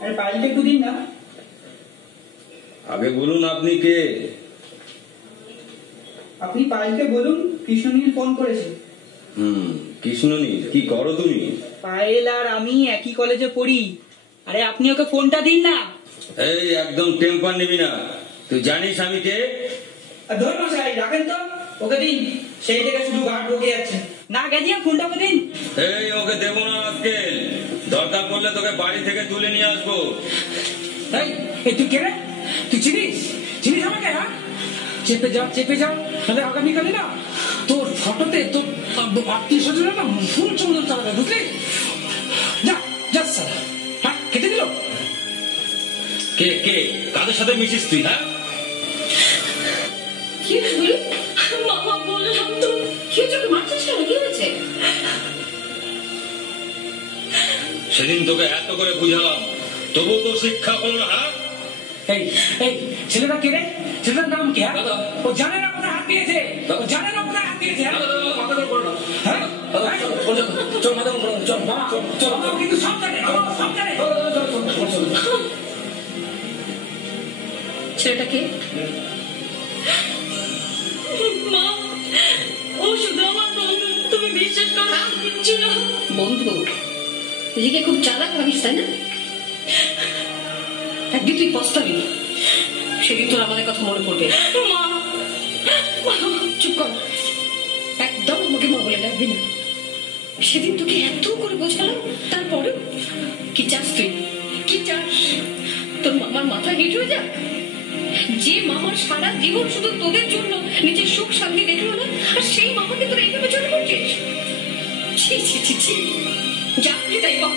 আরে ফাইলটা একটু দিন না। আগে বলুন আপনি কে? আপনি পায়েলকে বলুন কৃষ্ণনীল ফোন করেছে। কৃষ্ণনীল, কি করো তুমি? পায়েল আর আমি একই কলেজে পড়ি। আরে আপনি ওকে ফোনটা দিন না। এই একদম টেম্পার নিবি না, তুই জানিস আমি কে? ধর মশাই রাখেন তো, ওকে দিন। সেই থেকে শুধু গাঢ় ঢুকে যাচ্ছে। না গেছিয়া ফোনটা ওকে দিন। এই ওকে দেবো না আজকে, দরকার পড়লে তোকে বাড়ি থেকে তুলে নিয়ে আসবো। এই তুই কে রে? তুই চিনিস চিনিস আমাকে? হ্যাঁ, চেপে যা চেপে যা, তাহলে আগামীকালে না তোর ফটোতে তোর আত্মীয় স্বজনের না ফুল চন্দন চালাবে, বুঝলি? যা যা স্যার। হ্যাঁ, কেটে দিল। কে কে কাদের সাথে মিশিস তুই? হ্যাঁ, কি হয়েছে? মামা বললাম তো। কি হয়েছে? মারছিস কেন? কি হয়েছে? সেদিন তোকে এত করে বুঝালাম, তবু তো শিক্ষা হলো না। এই এই ছেলেটা কে রে? ছেলেটার নাম কি? ও জানে না কোথায় হাত দিয়েছে? ও জানে না কোথায় হাত দিয়েছে? হ্যাঁ, চল মাথা করো, চল বাবা, চল বাবা, কিন্তু সব জানে, বাবা সব জানে। ছেলেটা কে? মা, ও শুধু আমার বন্ধু। তুমি বিশ্বাস করো? ছিল বন্ধু। নিজেকে খুব চালাক ভাবিস, তাই না? একদিন তুই পস্তাবি, সেদিন তোর আমাদের কথা মনে পড়বে। মা, চুপ কর, একদম আমাকে মা বলে ডাকবি না। সেদিন তোকে এত করে বোঝালাম, তারপরে কি চাস তুই? কি চাস? তোর মামার মাথা হিট হয়ে যাক? যে মামার সারা জীবন শুধু তোদের জন্য নিজের সুখ শান্তি দেখলো না, আর সেই মামাকে তোরা এইভাবে চলে করছিস? ছি ছি ছি ছি, যা তাই বল।